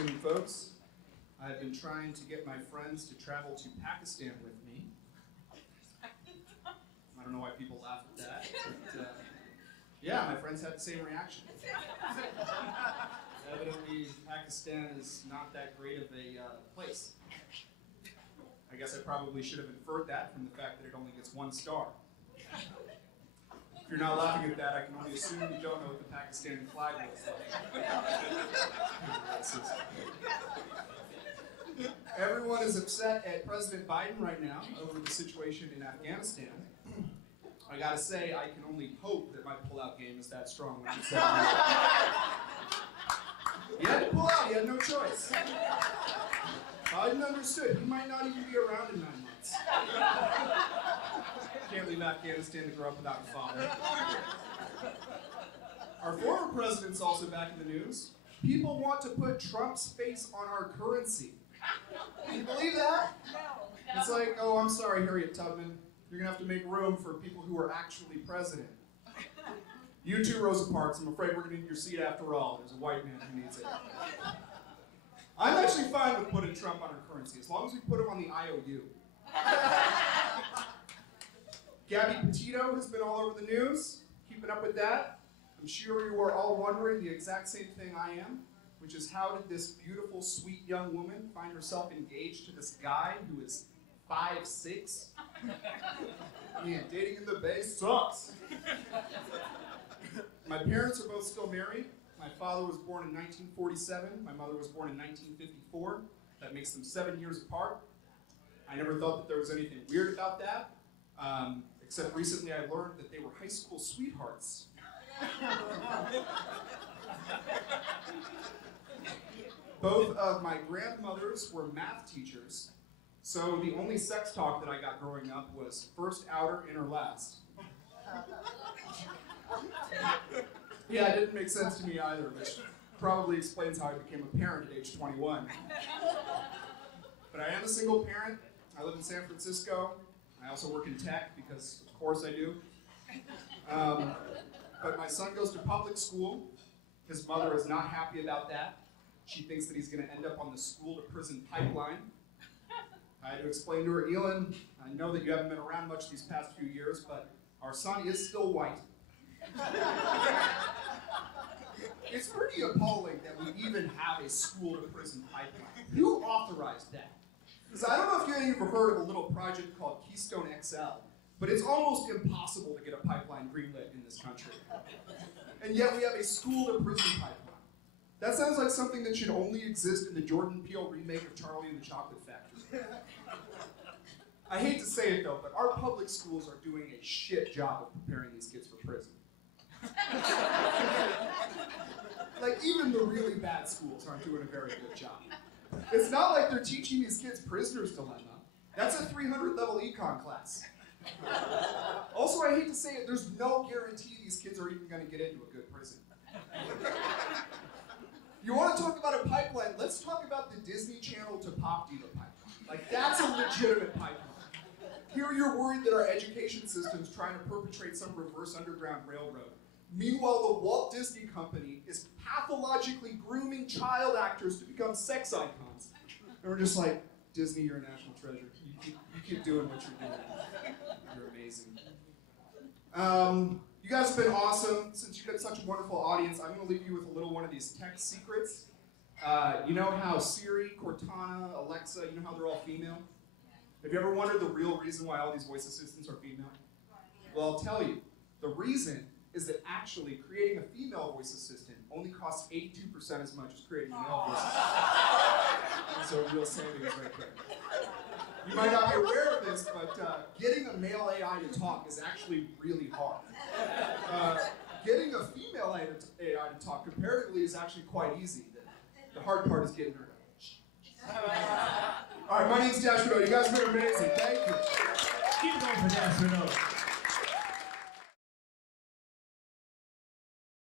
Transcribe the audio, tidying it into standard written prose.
afternoon, folks. I've been trying to get my friends to travel to Pakistan with me. I don't know why people laugh at that, but yeah, my friends had the same reaction. Evidently, Pakistan is not that great of a place. I guess I probably should have inferred that from the fact that it only gets 1 star. If you're not laughing at that, I can only assume you don't know what the Pakistani flag looks like. Everyone is upset at President Biden right now over the situation in Afghanistan. I gotta say, I can only hope that my pullout game is that strong when I'm saying he had to pull out, he had no choice. Biden understood, he might not even be around in 9 months. Can't leave Afghanistan to grow up without a father. Our former president's also back in the news. People want to put Trump's face on our currency. Can you believe that? No. It's like, oh, I'm sorry, Harriet Tubman. You're gonna have to make room for people who are actually president. You too, Rosa Parks. I'm afraid we're gonna need your seat after all. There's a white man who needs it. I'm actually fine with putting Trump on our currency, as long as we put him on the IOU. Gabby Petito has been all over the news, keeping up with that. I'm sure you are all wondering the exact same thing I am, which is how did this beautiful, sweet young woman find herself engaged to this guy who is 5'6"? Man, dating in the Bay sucks. My parents are both still married. My father was born in 1947. My mother was born in 1954. That makes them 7 years apart. I never thought that there was anything weird about that, except recently I learned that they were high school sweethearts. Both of my grandmothers were math teachers, so the only sex talk that I got growing up was first outer, inner last. Yeah, it didn't make sense to me either, which probably explains how I became a parent at age 21. But I am a single parent. I live in San Francisco. I also work in tech because, of course, I do. But my son goes to public school. His mother is not happy about that. She thinks that he's going to end up on the school-to-prison pipeline. I had to explain to her, Elin, I know that you haven't been around much these past few years, but our son is still white. It's pretty appalling that we even have a school-to-prison pipeline. Who authorized that? Because I don't know if you ever heard of a little project called Keystone XL, but it's almost impossible to get a pipeline greenlit in this country. And yet we have a school-to-prison pipeline. That sounds like something that should only exist in the Jordan Peele remake of Charlie and the Chocolate Factory. I hate to say it though, but our public schools are doing a shit job of preparing these kids for prison. Like, even the really bad schools aren't doing a very good job. It's not like they're teaching these kids prisoner's dilemma. That's a 300 level econ class. Also, I hate to say it, there's no guarantee these kids are even going to get into a good prison. You want to talk about a pipeline, let's talk about the Disney Channel to Pop Diva pipeline. Like, that's a legitimate pipeline. Here you're worried that our education system's trying to perpetrate some reverse underground railroad. Meanwhile, the Walt Disney Company is pathologically grooming child actors to become sex icons. And we're just like, Disney, you're a national treasure. You keep doing what you're doing. You're amazing. You guys have been awesome. Since you've got such a wonderful audience, I'm going to leave you with a little one of these tech secrets. You know how Siri, Cortana, Alexa, you know how they're all female? Have you ever wondered the real reason why all these voice assistants are female? Well, I'll tell you. The reason is that actually creating a female voice assistant only costs 82% as much as creating a male voice assistant. So real savings right there. You might not be aware of this, but getting a male AI to talk is actually really hard. Getting a female AI to talk comparatively is actually quite easy. The hard part is getting her to All right, my name's Dashiell Renaud. You guys have been amazing. Thank you. Keep it going for Dashiell Renaud.